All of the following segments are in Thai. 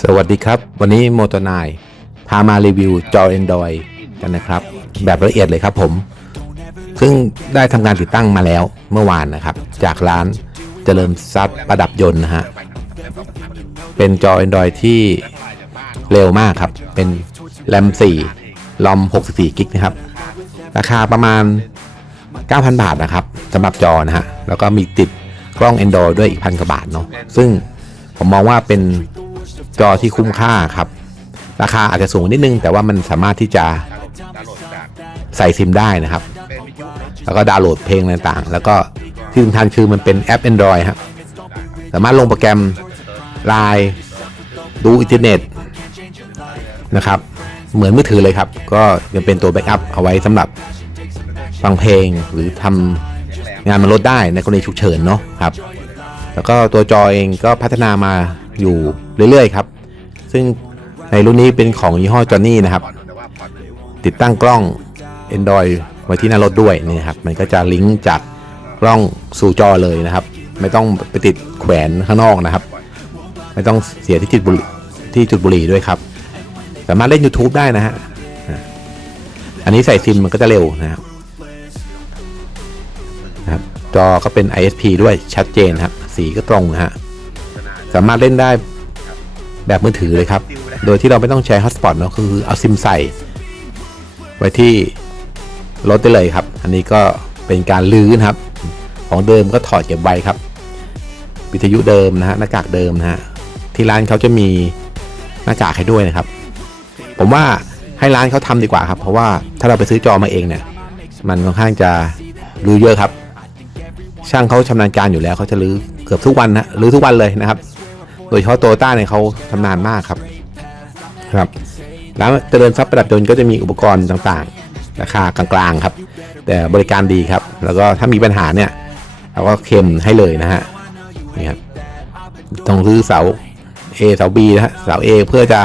สวัสดีครับ วันนี้โมโตนายพามารีวิวจอ Android กันนะครับ แบบละเอียดเลยครับผม ซึ่งได้ทำการติดตั้งมาแล้วเมื่อวานนะครับ จากร้านเจริญทรัพย์ประดับยนต์นะฮะ เป็นจอ Android ที่เร็วมากครับ เป็นแรม4ลอม 64 กิกนะครับ ราคาประมาณ 9,000 บาทนะครับสำหรับจอนะฮะ แล้วก็มีติดกล้อง Android ด้วยอีกพันกว่าบาทเนาะซึ่งผมมองว่าเป็น จอที่คุ้มค่าครับ ราคาอาจจะสูงนิดนึง แต่ว่ามันสามารถที่จะใส่ซิมได้นะครับ แล้วก็ดาวน์โหลดเพลงต่างๆ แล้วก็ที่สำคัญคือมันเป็นแอป Android ครับสามารถลงโปรแกรม Line ดูอินเทอร์เน็ตนะครับ เหมือนมือถือเลยครับ ก็ยังเป็นตัวแบ็กอัพเอาไว้สำหรับฟังเพลงหรือทำงานมันลดได้ในกรณีฉุกเฉินเนาะครับ แล้วก็ตัวจอเองก็พัฒนามา อยู่เรื่อยๆครับ ซึ่งในรุ่นนี้เป็นของยี่ห้อจอห์นนี่นะครับ ติดตั้งกล้อง Android ไว้ที่หน้ารถด้วยนี่ครับ มันก็จะลิงก์จากกล้องสู่จอเลยนะครับ ไม่ต้องไปติดแขวนข้างนอกนะครับ ไม่ต้องเสียที่จุดบุหรี่ที่จุดบุหรี่ด้วยครับ สามารถเล่น YouTube ได้นะฮะอันนี้ใส่ซิมมันก็จะเร็วนะครับนะครับจอก็เป็น ISP ด้วยชัดเจนครับ สีก็ตรงนะฮะ สามารถเล่นได้แบบมือถือเลยครับ โดยที่เราไม่ต้องใช้ฮอตสปอตเนอะคือเอาซิมใส่ ไว้ที่รถได้เลยครับ อันนี้ก็เป็นการลื้อนะครับ ของเดิมก็ถอดเก็บไว้ครับ วิทยุเดิมนะฮะหน้ากากเดิมนะฮะที่ร้านเขาจะมีหน้ากากให้ด้วยนะครับ ผมว่าให้ร้านเขาทำดีกว่าครับ เพราะว่าถ้าเราไปซื้อจอมาเองเนี่ย มันค่อนข้างจะรื้อเยอะครับ ช่างเขาชำนาญการอยู่แล้วเขาจะรื้อเกือบทุกวันนะรื้อทุกวันเลยนะครับ โดยเฉพาะโตต้าเนี่ยเขาชำนาญมากครับครับร้านเจริญทรัพย์ประดับยนต์ก็จะมีอุปกรณ์ต่างๆ ราคากลางๆครับ แต่บริการดีครับ แล้วก็ถ้ามีปัญหาเนี่ยเราก็เค็มให้เลยนะฮะนี่ครับต้องรื้อเสา A เสา B นะฮะเสา A เพื่อจะ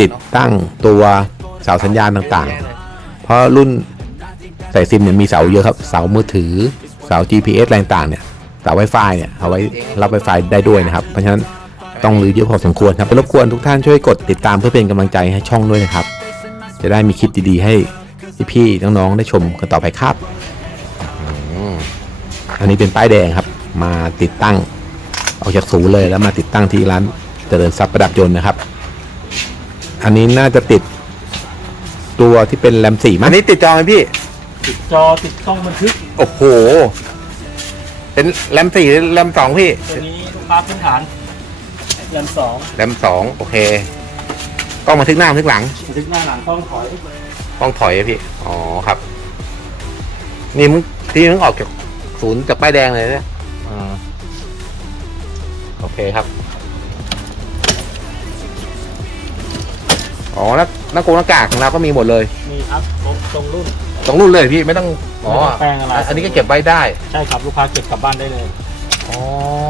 ติดตั้งตัวเสาสัญญาณต่างๆ เพราะรุ่นใส่ซิมเนี่ยมีเสาเยอะครับ เสามือถือ เสา GPS อะไรต่างเนี่ย สา Wi-Fi เนี่ยเอาไว้รับ Wi-Fi ได้ด้วยนะครับ เพราะฉะนั้นต้องรื้อเยอะพอสมควรครับไปรบกวนทุกท่านช่วยกดติดตามเพื่อเป็นกำลังใจให้ช่องด้วยนะครับ จะได้มีคลิปดีๆ ให้พี่ๆน้องๆได้ชมกันต่อไปครับอืมอันนี้เป็นป้ายแดงครับ มาติดตั้งออกจากศูนย์เลยแล้วมาติดตั้งที่ร้านเจริญทรัพย์ประดับยนต์นะครับ อันนี้น่าจะติดตัวที่เป็นแรมสี่มั้อังนนี้ติดจอไหมพี่ ติดจอติดกล้องบันทึก โอ้โห เป็นแรมสี่หรือแรมสองพี่ ตัวนี้ลูกค้าพื้นฐานแรมสองแรมสองโอเค กล้องบันทึกหน้าบันทึกหลังบันทึกหน้าหลังกล้องถอยกล้องถอยอะพี่ อ๋อครับ นี่มึงที่มึงออกจากศูนย์จากป้ายแดงเลยเนี่ยอ่าโอเคครับ อ๋อแล้วหน้ากงหน้ากากของเราก็มีหมดเลย มีครับครบตรงรุ่น ตรงรุ่นเลยพี่ไม่ต้องอ๋อไม่ต้องแปลงอะไร อันนี้ก็เก็บไว้ได้ ใช่ครับลูกค้าเก็บกลับบ้านได้เลย อ๋อ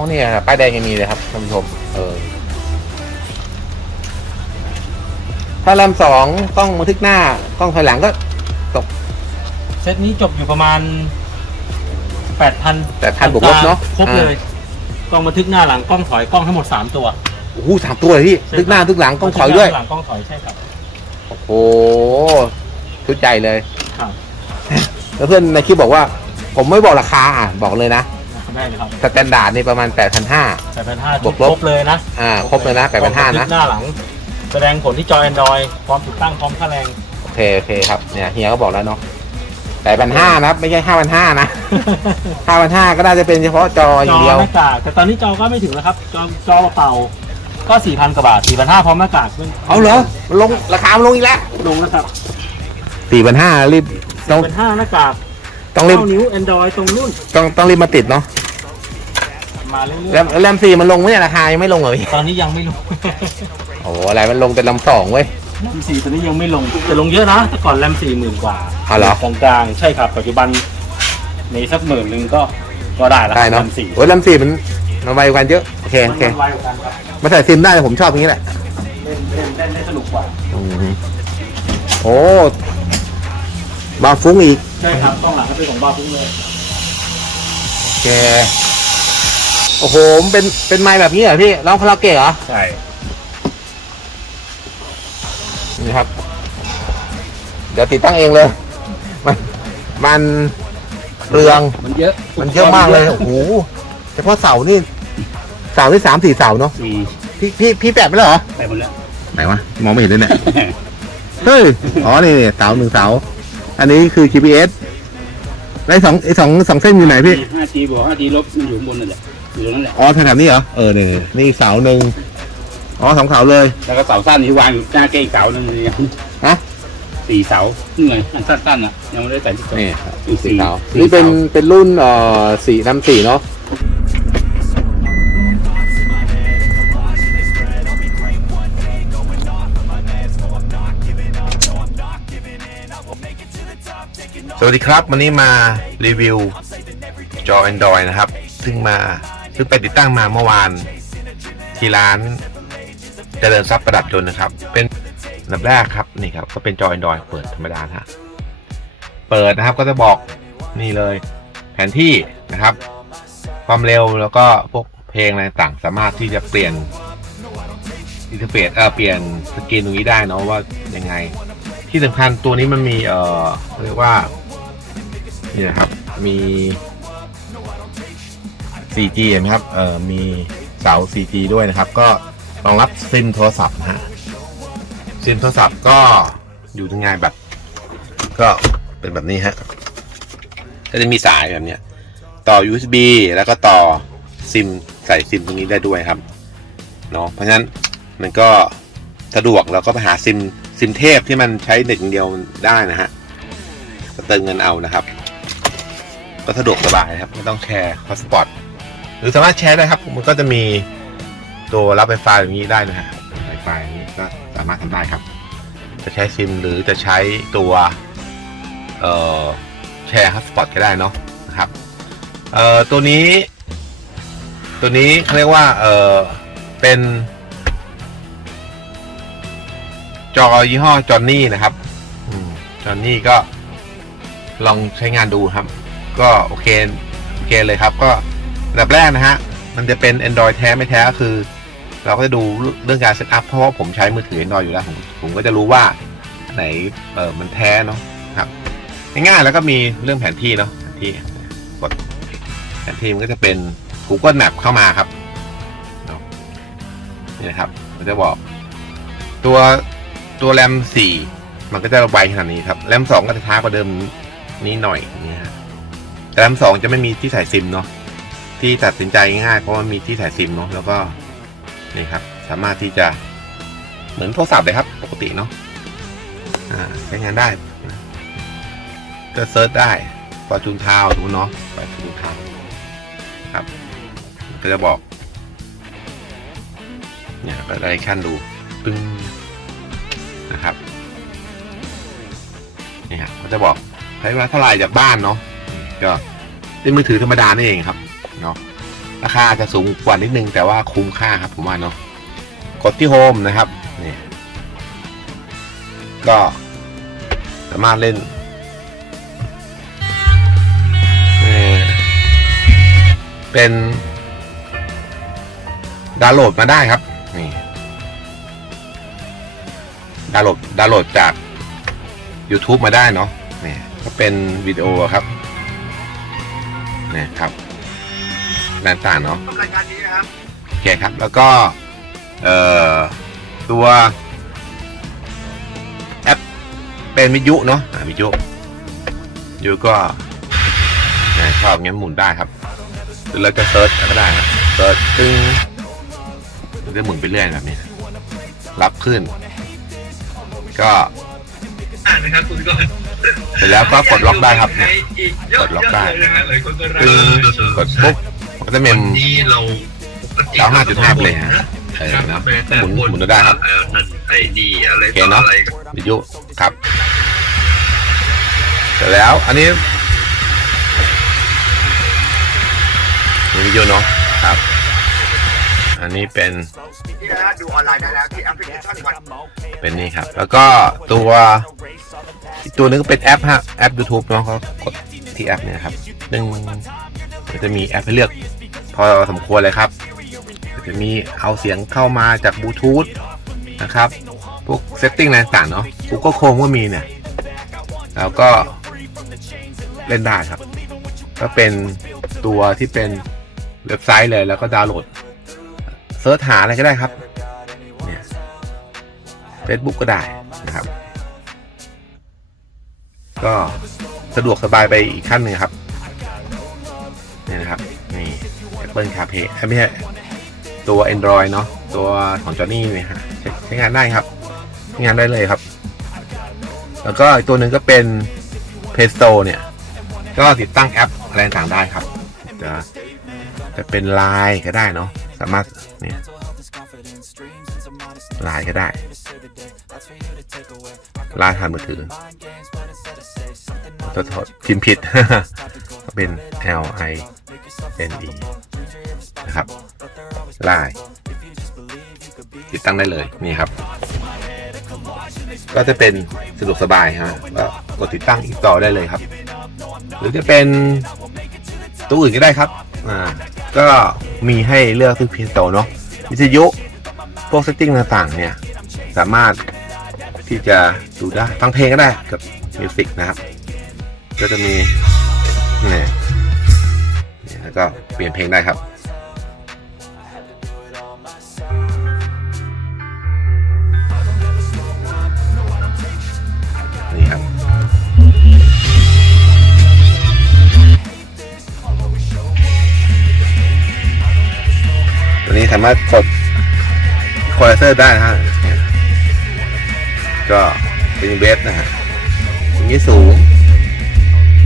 เนี่ยป้ายแดงยังมีเลยครับท่านผู้ชม เออ ถ้าแรมสองกล้องบันทึกหน้ากล้องถอยหลังก็เซตนี้จบอยู่ประมาณแปดพัน8,000บวกลบเนอะครบเลยกล้องบันทึกหน้าหลังกล้องถอยกล้องทั้งหมดสามตัวโอ้โหสามตัวเลยพี่ใช่ทึกหน้าทึกหลังกล้องถอยด้วยบันทึกหน้าหลังกล้องถอยใช่ครับ โอ้โหชุดใหญ่เลยครับ แล้วเพื่อนในคลิปบอกว่า ผมไม่บอกราคาอะบอกเลยนะได้เลยครับสแตนดาร์ดนี่ประมาณ 8,500 แปดพันห้าบวกลบครบเลยนะอ่าครบเลยนะ 8,500กล้องบันะทึกหน้าหลัง แสดงผลที่จอ Android พร้อมติดตั้งพร้อมค่าแรง โอเค โอเคครับ เนี่ยเฮียก็บอกแล้วเนาะ 8,500 นะครับ ไม่ใช่ 5,500 นะ 5,500 ก็น่าจะเป็นเฉพาะจออจย่างอเดียวหน้ากากแต่ตอนนี้จอก็ไม่ถึงแล้วครับ จอจอเปล่าๆก็สี่พันกว่าบาทสี่พันห้าพร้อมหน้ากากด้วยเอาเหรอมันลงราคามันลงอีกแล้วลงแล้วครับ 4,500 รีบ ต้องเป็นห้าหน้ากากต้องรีบเก้านิ้ว Android ตรงรุ่น ต้องต้องรีบมาติดเนาะมาเรื่อยแรมแรมสี่มันลงไหมเนี่ยราคายังไม่ลงเหรอพี่ๆ ตอนนี้ยังไม่ลง โอ้โหอะไรมันลงเป็นลำสองเว้ย แรมสี่ตอนนี้ยังไม่ลง แต่ลงเยอะนะ แต่ก่อนแรมสี่หมื่นกว่าอ๋อเหรอ กลางๆใช่ครับ ปัจจุบันมีสักหมื่นหนึ่งก็ก็ได้แล้วได้เนาะแรมสี่โอ้ยลำสี่มันมันไวกว่ากันเยอะโอเคโอเคมันไวกว่ากันครับมาใส่ซิมได้ผมชอบอย่างนี้แหละ เล่นเล่นเล่นได้สนุกกว่า อืมโอ้ บาฟุ้งอีก ใช่ครับต้องหลังก็เป็นของบ้าพุ่งเลยโอเคโอ้โหมันเป็นเป็นไม้แบบนี้เหรอพี่ร้องคาราโอเกะเหรอใช่นี่ครับ เดี๋ยวติดตั้งเองเลย มันมันเปลือง มันเยอะมันเยอะมากเลย โอ้โห เฉพาะเสานี่ เสานี่สามสี่เสาเนาะ สี่พี่พี่พี่แปะไปแล้วเหรอ ไปหมดแล้ว ไหนวะ มองไม่เห็นเลยเนี่ย เฮ้ย อ๋อ นี่นี่เสาหนึ่งเสา อันนี้คือ GPS แล้วไอ้สองไอ้สองสองเส้นอยู่ไหนพี่ ห้าจีบวกห้าจีลบมันอยู่ข้างบนนั่นแหละอยู่ตรงนั้นแหละ อ๋อแถวๆนี้เหรอ เออนี่นี่เสาหนึ่งอ๋อสองเสาเลย แล้วก็เสาสั้นที่วางอยู่หน้าเก้อีกเสาหนึ่งเลยฮะ สี่เสานี่ไงอันสั้นๆอะยังไม่ได้ใส่ที่ตรงนี่อีกสี่เสานี่เป็นเป็นรุ่นเอ่อสี่นำสี่เนาะ สวัสดีครับ วันนี้มารีวิวจอ Android นะครับ ซึ่งมาซึ่งไปติดตั้งมาเมื่อวาน ที่ร้านเจริญทรัพย์ประดับจนนะครับ เป็นอันดับแรกครับนี่ครับ ก็เป็นจอ Android เปิดธรรมดาฮะเปิดนะครับก็จะบอกนี่เลยแผนที่นะครับ ความเร็วแล้วก็พวกเพลงอะไรต่างสามารถที่จะเปลี่ยนอินเทอร์เฟซเออเปลี่ยนสกรีนตรงนี้ได้เนาะว่ายังไง ที่สำคัญตัวนี้มันมีเออเรียกว่า นี่นะครับ มี 4G เห็นไหมครับ เอ่อ มีเสา 4G ด้วยนะครับ ก็รองรับซิมโทรศัพท์นะฮะ ซิมโทรศัพท์ก็อยู่ยังไงแบบ ก็เป็นแบบนี้ฮะ ก็จะมีสายแบบเนี้ย ต่อ USB แล้วก็ต่อซิมใส่ซิมตรงนี้ได้ด้วยครับ เนาะเพราะฉะนั้นมันก็สะดวกแล้วก็ไปหาซิมซิมเทพที่มันใช้เน็ตอย่างเดียวได้นะฮะเติมเงินเอานะครับ ก็สะดวกสบายครับ ไม่ต้องแชร์พาสปอร์ตหรือสามารถแชร์ได้ครับ มันก็จะมีตัวรับไฟฟ้าอย่างนี้ได้นะฮะไฟฟ้าอย่างนี้ก็สามารถทำได้ครับ จะใช้ซิมหรือจะใช้ตัวเอ่อแชร์ฮอตสปอตก็ได้เนาะนะครับเอ่อตัวนี้ ตัวนี้เขาเรียกว่าเอ่อเป็นจอยี่ห้อจอนนี่นะครับจอนนี่ก็ลองใช้งานดูครับ ก็โอเคโอเคเลยครับ ก็อันดับแรกนะฮะ มันจะเป็น Android แท้ไม่แท้ก็คือ เราก็จะดูเรื่องการเซตอัพเพราะว่าผมใช้มือถือ Android อยู่แล้ว ผมผมก็จะรู้ว่าไหนเออมันแท้เนาะครับง่ายๆแล้วก็มีเรื่องแผนที่เนาะแผนที่กดแผนที่มันก็จะเป็น Google Map เข้ามาครับนี่นะครับ มันจะบอก ตัวตัวแรมสี่มันก็จะไวขนาดนี้ครับแรมสองก็จะช้ากว่าเดิมนี้หน่อยนี่ฮะ แต่แรมสองจะไม่มีที่ใส่ซิมเนาะที่ตัดสินใจง่ายเพราะว่ามีที่ใส่ซิมเนาะแล้วก็นี่ครับ สามารถที่จะเหมือนโทรศัพท์เลยครับปกติเนาะอ่าใช้งานได้ก็เซิร์ชได้ฟอร์จูนทาวถูกเนาะฟอร์จูนทาวครับ ก็จะบอกเนี่ยก็ได้ขั้นดูปึ้งนะครับนี่ฮะก็จะบอกใช้เวลาเท่าไหร่จากบ้านเนาะ ก็เป็นมือถือธรรมดานี่เองครับเนาะราคาอาจจะสูงกว่านิดนึงแต่ว่าคุ้มค่าครับผมว่าเนาะกดที่โฮมนะครับนี่ก็สามารถเล่นเอ่เป็นดาวน์โหลดมาได้ครับนี่ดาวน์โหลดดาวน์โหลดจาก YouTube มาได้เนาะนี่ก็เป็นวิดีโอครับ นี่ครับแรงต่างเนาะรายการนี้นะครับโอเคครับ แล้วก็เอ่อตัวแอปเป็นวิทยุเนาะอ่าวิทยุวิทยุก็นะชอบงั้นหมุนได้ครับหรือเราจะเซิร์ชก็ได้นะเซิร์ชตึ้งมันจะหมุนไปเรื่อยแบบนี้ รับขึ้น ก็ เสร็จแล้วก็กดล็อกได้ครับเนี่ยกดล็อกได้ตึ้งกดปุ๊บมันก็จะเมมที่เราเก้าห้าจุดห้าเลยฮะเออเนาะหมุนหมุนได้ครับเออนั่นไอ้นี่อะไรโอเคต่อเนาะอะไรวิทยุครับเสร็จแล้วอันนี้มีวิทยุเนาะครับ อันนี้เป็นดูออนไลน์ได้แล้วที่แอปพลิเคชันวันเป็นนี่ครับ แล้วก็ตัวตัวนึงเป็นแอปฮะแอป YouTube เนาะเขากดที่แอปเนี่ยครับซึ่งมันจะมีแอปให้เลือกพอสมควรเลยครับ จะมีเอาเสียงเข้ามาจากบลูทูธนะครับพวกเซตติ้งอะไรต่างเนาะ Google Chrome ก็มีเนี่ย แล้วก็เล่นได้ครับ ก็เป็นตัวที่เป็นเว็บไซต์เลยแล้วก็ดาวน์โหลด ซิร์ชหาอะไรก็ได้ครับเนี่ย Facebook ก็ได้นะครับ ก็สะดวกสบายไปอีกขั้นหนึ่งครับนี่นะครับ นี่ Apple CarPlay เอ้ยไม่ใช่ตัว Android เนาะตัวของจอนี่นี่ฮะใช้งานได้ครับใช้งานได้เลยครับ แล้วก็อีกตัวหนึ่งก็เป็น Play Store เนี่ย ก็ติดตั้งแอปอะไรต่างได้ครับจะจะเป็น Line ก็ได้เนาะ สามารถเนี่ยไลน์ก็ได้ไลน์ผ่านมือถือตัวโทษพิมพ์ผิดเป็น L I N E นะครับไลน์ติดตั้งได้เลยนี่ครับ ก็จะเป็นสะดวกสบายฮะก็กดติดตั้งอีกต่อได้เลยครับ หรือจะเป็นตัวอื่นก็ได้ครับ อ่าก็มีให้เลือกทุกเพียงโตเนาะวิทยุพวกเซตติ้งต่างๆเนี่ย สามารถที่จะดูได้ฟังเพลงก็ได้กับมิวสิกนะครับ ก็จะมีนี่แล้วก็เปลี่ยนเพลงได้ครับ สามารถกดคอลเลเตอร์ได้นะฮะก็เป็นเบสนะฮะอย่างนี้สูง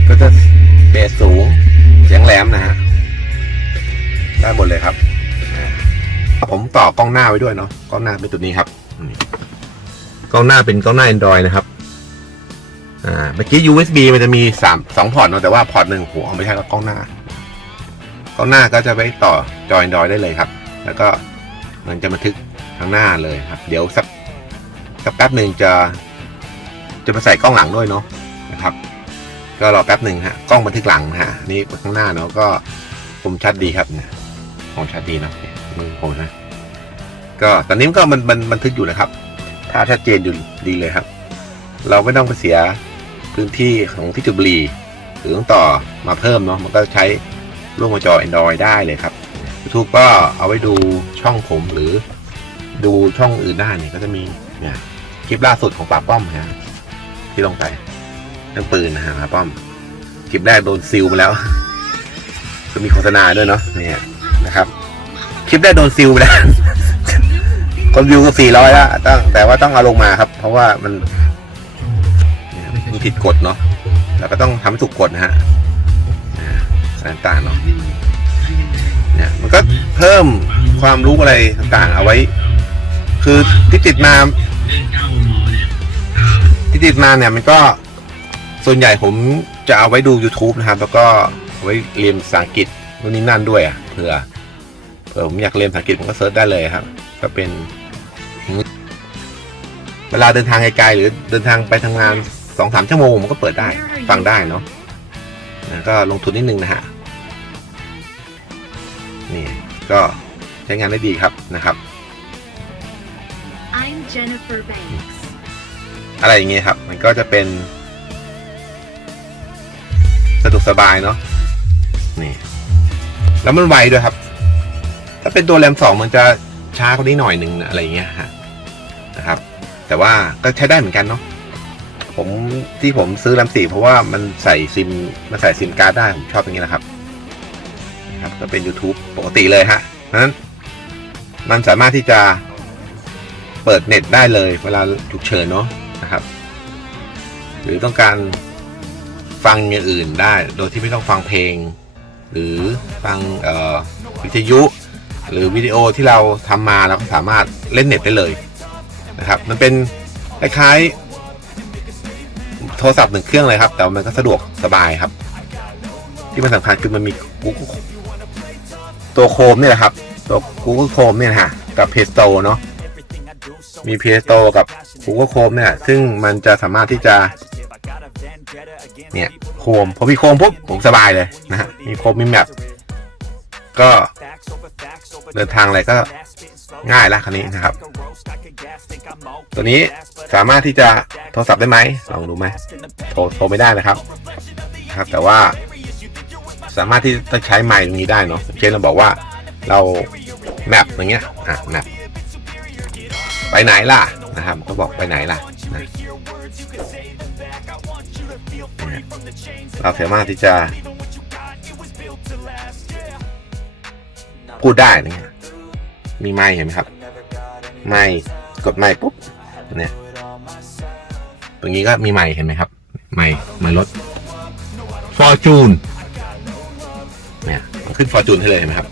ก็จะเบสสูง เสียงแหลมนะฮะได้หมดเลยครับ ผมต่อกล้องหน้าไว้ด้วยเนาะกล้องหน้าเป็นตัวนี้ครับกล้องหน้าเป็นกล้องหน้า Android นะครับอ่าเมื่อกี้ USB มันจะมีสามสองพอร์ตเนาะแต่ว่าพอร์ตหนึ่งหัวเอาไม่ใช่แล้วกล้องหน้ากล้องหน้าก็จะไปต่อจอ Android ได้เลยครับ แล้วก็มันจะบันทึกข้างหน้าเลยครับ เดี๋ยวสักสักแป๊บหนึ่งจะจะมาใส่กล้องหลังด้วยเนาะนะครับ ก็รอแป๊บหนึ่งฮะกล้องบันทึกหลังฮะนี่ข้างหน้าเนาะก็คมชัดดีครับเนี่ยคมชัดดีเนาะมือผมนะก็ตอนนี้ก็มันมันบันทึกอยู่นะครับ ถ้าชัดเจนอยู่ดีเลยครับ เราไม่ต้องไปเสียพื้นที่ของที่จุบุหรีหรือต้องต่อมาเพิ่มเนาะมันก็ใช้ร่วมจอ Android ได้เลยครับ YouTube ก็เอาไว้ดูช่องผมหรือดูช่องอื่นได้เนี่ยก็จะมีเนี่ยคลิปล่าสุดของป่าป้อมนะที่ลงไปเรื่องปืนนะฮะป่าป้อมคลิปแรกโดนซิลไปแล้วก็มีโฆษณาด้วยเนาะเนี่ยนะครับ คลิปแรกโดนซิลไปแล้วคนวิวก็สี่ร้อยแล้วต้องแต่ว่าต้องเอาลงมาครับ เพราะว่ามันมันผิดกฎเนาะแล้วก็ต้องทำถูกกฎนะฮะอะไรต่างเนาะ เนี่ยมันก็เพิ่มความรู้อะไรต่างๆ เอาไว้ คือที่ติดมาที่ติดมาเนี่ยมันก็ส่วนใหญ่ผมจะเอาไว้ดู YouTube นะครับ แล้วก็ไว้เรียนภาษาอังกฤษนู่นนี่นั่นด้วยอะเผื่อเผื่อผมอยากเรียนภาษาอังกฤษผมก็เซิร์ชได้เลยครับ ก็เป็น เวลาเดินทางไกลๆหรือเดินทางไปทำงานสองสามชั่วโมงมันก็เปิดได้ฟังได้เนาะก็ลงทุนนิดนึงนะฮะ นี่ก็ใช้งานได้ดีครับนะครับ I'm Jennifer Banks. อะไรอย่างเงี้ยครับ มันก็จะเป็นสะดวกสบายเนาะนี่ แล้วมันไวด้วยครับ ถ้าเป็นตัวแรมสองมันจะช้ากว่านี้หน่อยหนึ่งอะไรอย่างเงี้ยฮะนะครับ แต่ว่าก็ใช้ได้เหมือนกันเนาะผมที่ผมซื้อแรมสี่เพราะว่ามันใส่ซิมมันใส่ซิมการ์ดได้ผมชอบอย่างนี้แหละครับ นะครับก็เป็น YouTube ปกติเลยฮะนั้นมันสามารถที่จะเปิดเน็ตได้เลย เวลาฉุกเฉินเนาะนะครับ หรือต้องการฟังอย่างอื่นได้ โดยที่ไม่ต้องฟังเพลง หรือฟังเอ่อวิทยุ หรือวิดีโอที่เราทำมาเราก็สามารถเล่นเน็ตได้เลยนะครับ มันเป็นคล้ายๆโทรศัพท์หนึ่งเครื่องเลยครับ แต่มันก็สะดวกสบายครับ ที่มันสำคัญคือมันมี Google ตัวโคมนี่แหละครับ ตัว Google Chrome เนี่ยฮะกับ Play Store เนาะมี Play Store กับ Google Chrome เนี่ยซึ่งมันจะสามารถที่จะ เนี่ยโคมพอมีโคมปุ๊บผมสบายเลยนะฮะมีโคมมีแมปก็เดินทางอะไรก็ง่ายละคันนี้นะครับ ตัวนี้สามารถที่จะโทรศัพท์ได้ไหมลองดูไหมโทรโทรไม่ได้นะครับนะครับ แต่ว่า สามารถที่จะใช้ไมค์ตรงนี้ได้เนาะเช่นเราบอกว่าเราแมปอย่างเงี้ยอะแมปไปไหนล่ะนะครับก็บอกไปไหนล่ะนะเนี่เราสามารถที่จะพูดได้นะเนี่ยมีไมค์เห็นไหมครับ ไมค์กดไมค์ปุ๊บเนี่ยตรงนี้ก็มีไมค์เห็นไหมครับ ไมค์ไมค์รถ Fortune เนี่ยมัน ขึ้น Fortune ให้เลยเห็นไหมครับ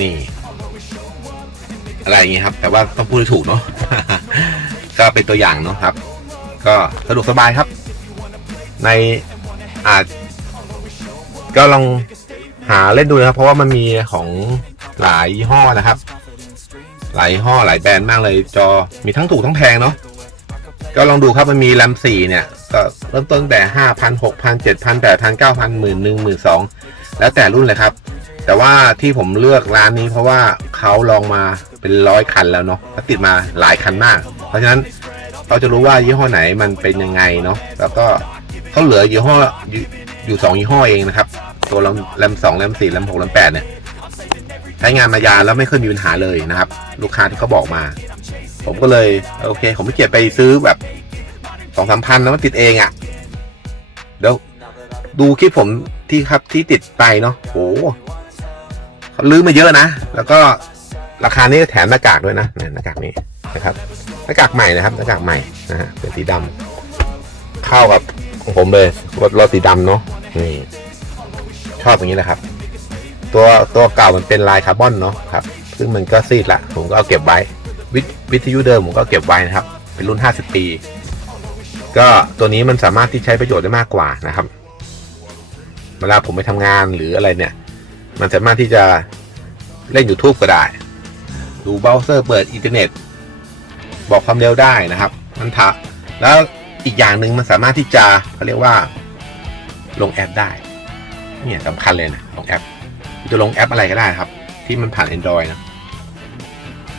นี่ อะไรอย่างงี้ครับ แต่ว่าต้องพูดให้ถูกเนาะ ก็เป็นตัวอย่างเนาะครับ ก็สะดวกสบายครับ ในอาจก็ลองหาเล่นดูนะครับ เพราะว่ามันมีของหลายยี่ห้อนะครับ หลายยี่ห้อหลายแบรนด์มากเลย จอมีทั้งถูกทั้งแพงเนาะก็ลองดูครับมันมีแรมสี่เนี่ย ก็เริ่มต้นแต่ห้าพันหกพันเจ็ดพันแปดพันเก้าพันหมื่นหนึ่งหมื่นสอง แล้วแต่รุ่นเลยครับ แต่ว่าที่ผมเลือกร้านนี้เพราะว่าเขาลองมาเป็นร้อยคันแล้วเนาะเขาติดมาหลายคันมาก เพราะฉะนั้นเราจะรู้ว่ายี่ห้อไหนมันเป็นยังไงเนาะแล้วก็เขาเหลือยี่ห้ออยู่อยู่สองยี่ห้อเองนะครับ ตัวแรมสองแรมสี่แรมหกแรมแปดเนี่ยใช้งานมายาแล้วไม่เคยมีปัญหาเลยนะครับ ลูกค้าที่เขาบอกมา ผมก็เลยโอเค ผมไม่เกียดไปซื้อแบบสองสามพันแล้วมันติดเองอะ่ะเดี๋ยวดูคลิปผม ที่ครับที่ติดไปเนาะโหเขาลื้อมาเยอะนะ แล้วก็ราคานี้แถมหน้ากากด้วยนะหน้ากากนี้นะครับหน้ากากใหม่นะครับหน้ากากใหม่นะฮะเป็นสีดำเข้ากับของผมเลยรถรถสีดำเนาะนี่ชอบอย่างนี้แหละครับ ตัวตัวเก่ามันเป็นลายคาร์บอนเนาะครับ ซึ่งมันก็ซีดละผมก็เอาเก็บไว้วิวิทยุเดิมผมก็เก็บไว้นะครับ เป็นรุ่น 50 ปี ก็ตัวนี้มันสามารถที่ใช้ประโยชน์ได้มากกว่านะครับ เวลาผมไปทำงานหรืออะไรเนี่ย มันสามารถที่จะเล่น YouTube ก็ได้ ดูเบราว์เซอร์เปิดอินเทอร์เน็ต บอกความเร็วได้นะครับมันทะแล้วอีกอย่างหนึ่งมันสามารถที่จะเขาเรียกว่า ลงแอปได้เนี่ยสำคัญเลยนะลงแอปจะลงแอปอะไรก็ได้ครับ ที่มันผ่าน Android นะ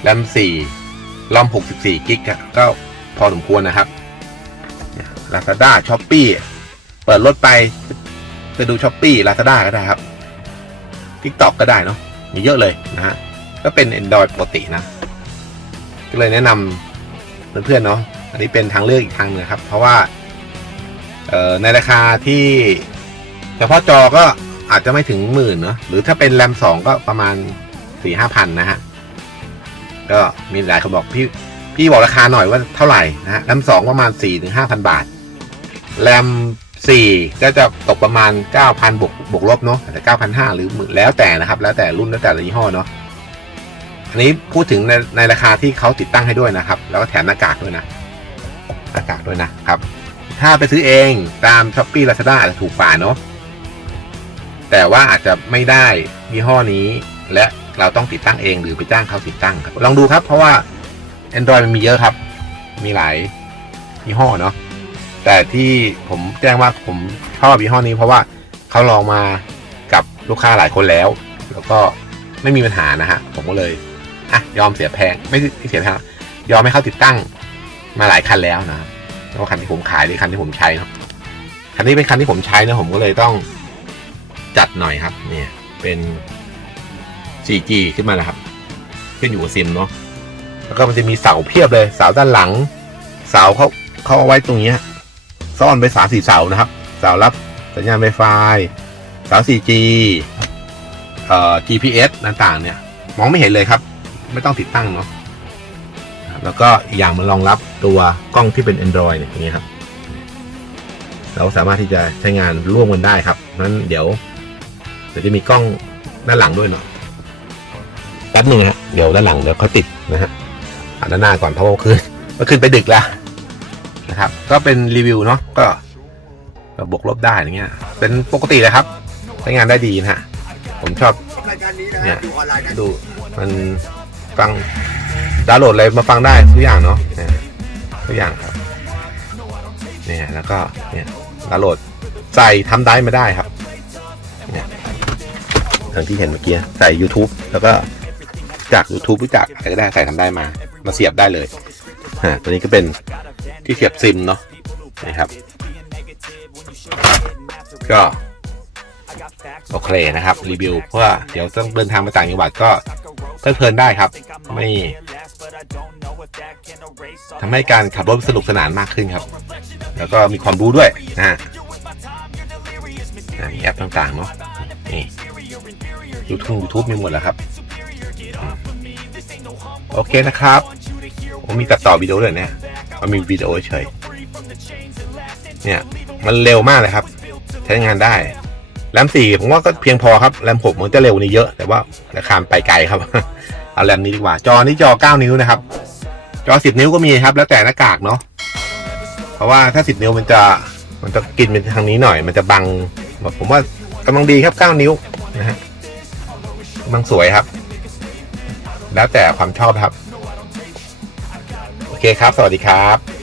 แรม4ลอม64กิกก็พอสมควรนะครับลาซาด้าช้อปปี้เปิดรถไป ไปดูช้อปปี้ลาซาด้าก็ได้ครับ TikTok ก็ได้เนาะมีเยอะเลยนะฮะก็เป็น Android ปกตินะ ก็เลยแนะนำเพื่อนๆเนาะอันนี้เป็นทางเลือกอีกทางหนึงครับ เพราะว่าในราคาที่เฉพาะจอก็อาจจะไม่ถึงหมื่นเนาะหรือถ้าเป็นแรมสองก็ประมาณสี่ห้าพันนะฮะก็มีหลายคนบอกพี่พี่บอกราคาหน่อยว่าเท่าไหร่นะฮะแรมสองประมาณสี่ถึงห้าพันบาทแรม สี่ก็จะตกประมาณเก้าพันบวกบวกลบเนาะอาจจะเก้าพันห้าหรือหมื่นแล้วแต่นะครับ แล้วแต่รุ่นแล้วแต่ยี่ห้อเนาะอันนี้พูดถึงในในราคาที่เขาติดตั้งให้ด้วยนะครับ แล้วก็แถมหน้ากากด้วยนะหน้ากากด้วยนะครับ ถ้าไปซื้อเองตามช้อปปี้ลาซาด้าอาจจะถูกกว่าเนาะแต่ว่าอาจจะไม่ได้ยี่ห้อนี้ และเราต้องติดตั้งเองหรือไปจ้างเขาติดตั้งครับลองดูครับ เพราะว่า Android มันมีเยอะครับ มีหลายยี่ห้อเนาะ แต่ที่ผมแจ้งว่าผมชอบยี่ห้อนี้เพราะว่าเขาลองมากับลูกค้าหลายคนแล้ว แล้วก็ไม่มีปัญหานะฮะ ผมก็เลยอะยอมเสียแพงไม่ไม่เสียแพงยอมให้เขาติดตั้งมาหลายคันแล้วนะแล้วคันที่ผมขายหรือคันที่ผมใช้เนาะคันนี้เป็นคันที่ผมใช้นะผมก็เลยต้องจัดหน่อยครับ เนี่ยเป็น 4G ขึ้นมาแล้วครับ ขึ้นอยู่กับซิมเนาะแล้วก็มันจะมีเสาเพียบเลย เสาด้านหลัง เสาเขาเขาเอาไว้ตรงนี้ ซ่อนไปสามสี่เสานะครับ เสารับสัญญาณ Wi-Fi เสา 4G เอ่อ GPS ต่างๆ เนี่ย มองไม่เห็นเลยครับ ไม่ต้องติดตั้งเนาะแล้วก็อย่างมันรองรับตัวกล้องที่เป็น Android เนี่ยอย่างเงี้ครับ เราสามารถที่จะใช้งานร่วมกันได้ครับนั้นเดี๋ยวเดี๋ยวจะมีกล้องด้านหลังด้วยเนาะแป๊บหนึงฮะเดี๋ยวด้านหลังเดี๋ยวเขาติดนะฮะเอาด้านหน้าก่อนเพราะว่าคืนเมื่อคืนไปดึกแล้ว นะครับ ก็เป็นรีวิวเนาะก็บวกลบได้อย่างเงี้ย เป็นปกติเลยครับใช้งานได้ดีนะฮะผมชอบเนี่ยดูมันฟังดาวน์โหลดอะไรมาฟังได้ทุกอย่างเนาะเนี่ยทุกอย่างครับเนี่ยแล้วก็เนี่ยดาวน์โหลดใส่ทำได้มาได้ครับเนี่ยทางที่เห็นเมื่อกี้ใส่ YouTube แล้วก็จัก YouTube รู้จักอะไรก็ได้ใส่ทำได้มา มาเสียบได้เลยฮะตัวนี้ก็เป็น ที่เสียบซิมเนาะนี่ครับ ก็โอเคนะครับ รีวิวเพื่อเดี๋ยวต้องเดินทางมาต่างจังหวัดก็เพลิดเพลินได้ครับ ไม่ทำให้การขับรถสนุกสนานมากขึ้นครับ แล้วก็มีความรู้ด้วยนะฮะมีแอปต่างๆเนาะนี่ยูทูบยูทูบมีหมดแล้วครับ โอเคนะครับผมมีตัดต่อวิดีโอด้วยเนี่ย มันมีวิดีโอเฉยเนี่ย มันเร็วมากเลยครับ ใช้งานได้แรมสี่ผมว่าก็เพียงพอครับแรมหกมันจะเร็วนี่เยอะ แต่ว่าราคาไปไกลครับ เอาแรมนี้ดีกว่า จอนี้จอ9นิ้วนะครับ จอ10นิ้วก็มีครับ แล้วแต่หน้ากากเนาะเพราะว่าถ้า10นิ้วมันจะมันจะกินเป็นทางนี้หน่อย มันจะบังแบบผมว่ากำลังดีครับ9นิ้วนะฮะกำลังสวยครับ แล้วแต่ความชอบครับ เคครับ สวัสดีครับ